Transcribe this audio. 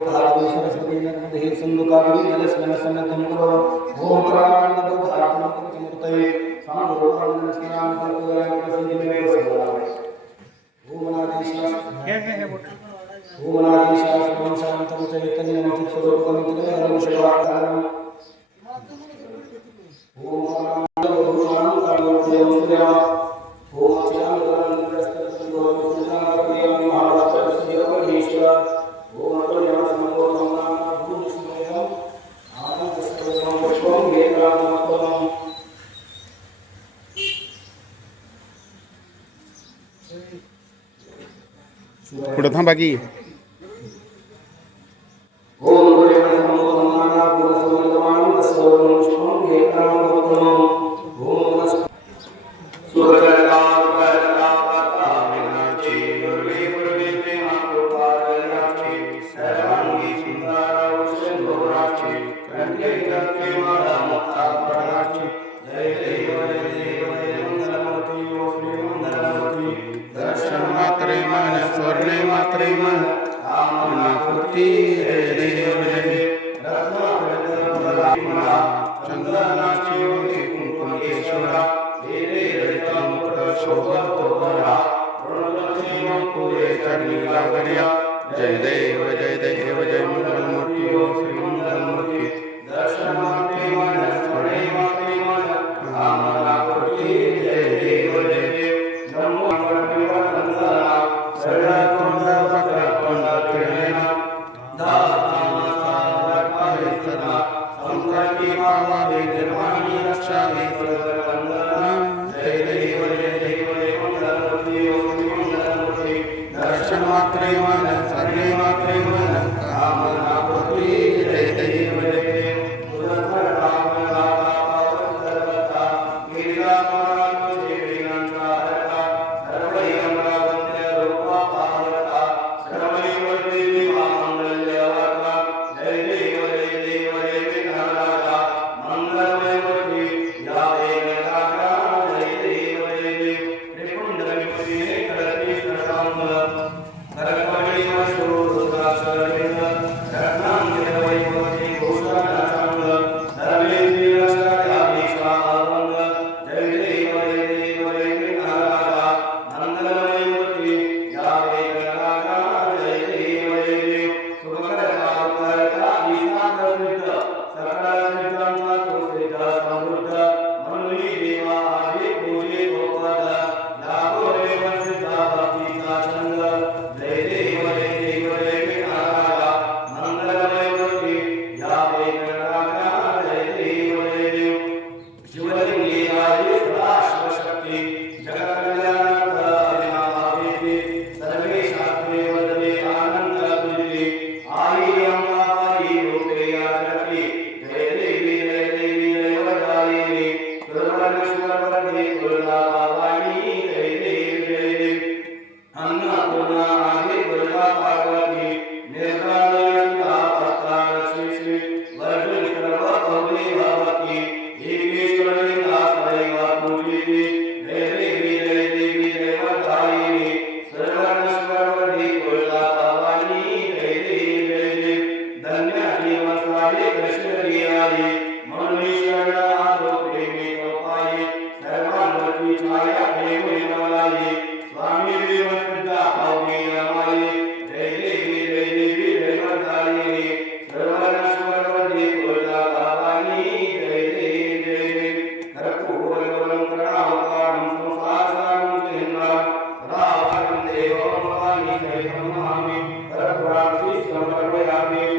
सरस्वती नर्मदे सिंधु कावेरी जलस्मिन् सन्निधिं कुरु ओम प्राणनाद धातुमूर्तये सामरूपाणं स्मरामि तत्त्वं प्रसिद्धिमे ओम नादीशास ओम नादीशास ओम शान्तं चैतन्यं चित्स्वरूपं त्रिविधं शिवाकारं ओम प्राणनाद धातुमूर्तये ओम चामरं दस्तुतं सुधाप्रियं महाराजस्य ओम अतोयम समोतम भूषणेयम आनंदस्वरूपम पुष्पम वेदांतम पुढे थांबा की ओम अतोयम समोतम भूषणेयम पुष्पम वेदांतम ओम सुरता दर्शन मात्रे मन स्वर्णे मात्रे मन पूर्ति चंदनाची कुंकुमेश्वरा मुकुट शोभा पुरे चरणी लागरिया जय देव जय देव जय मंगल मूर्ति ओ श्री मंगल मूर्ति दर्शन मात्रे मन स्वर्णे मात्रे मन पूर्ति जय देव जय देव नमो सर्वतोंड वक्रतुंड त्रिनेत्र दातामस्तावत्परिस्तदा संकल्पि पावने निर्वाणी रक्षामि जय देव जय देव जय मंगलमूर्ति ओ श्री मंगलमूर्ति दर्शन मात्रे मन सर्वे मात्रे मन कामना पूर्ति जय देव जय देव Amen.